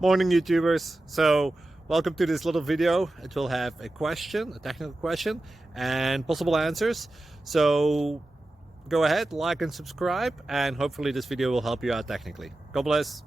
Morning YouTubers. So welcome to this little video. It will have a question, a technical question, and possible answers. So go ahead, like and subscribe, and hopefully this video will help you out technically. God bless.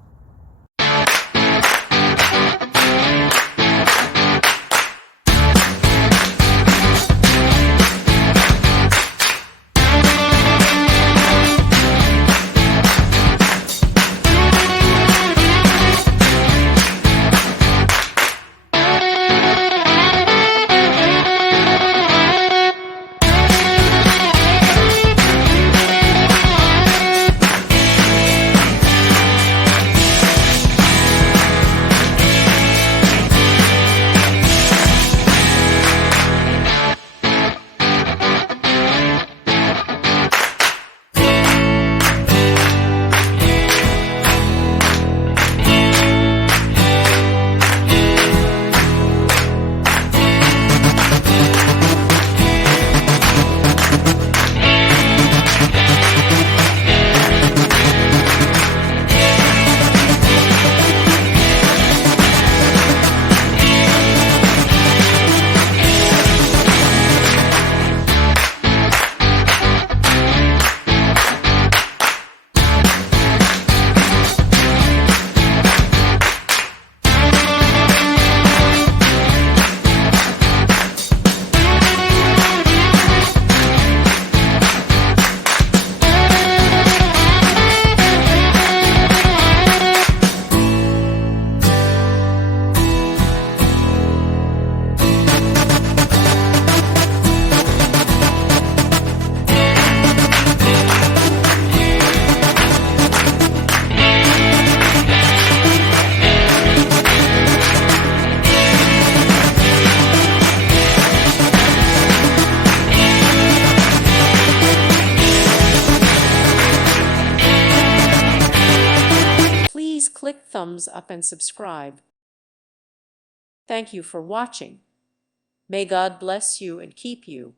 Please click thumbs up and subscribe. Thank you for watching. May God bless you and keep you.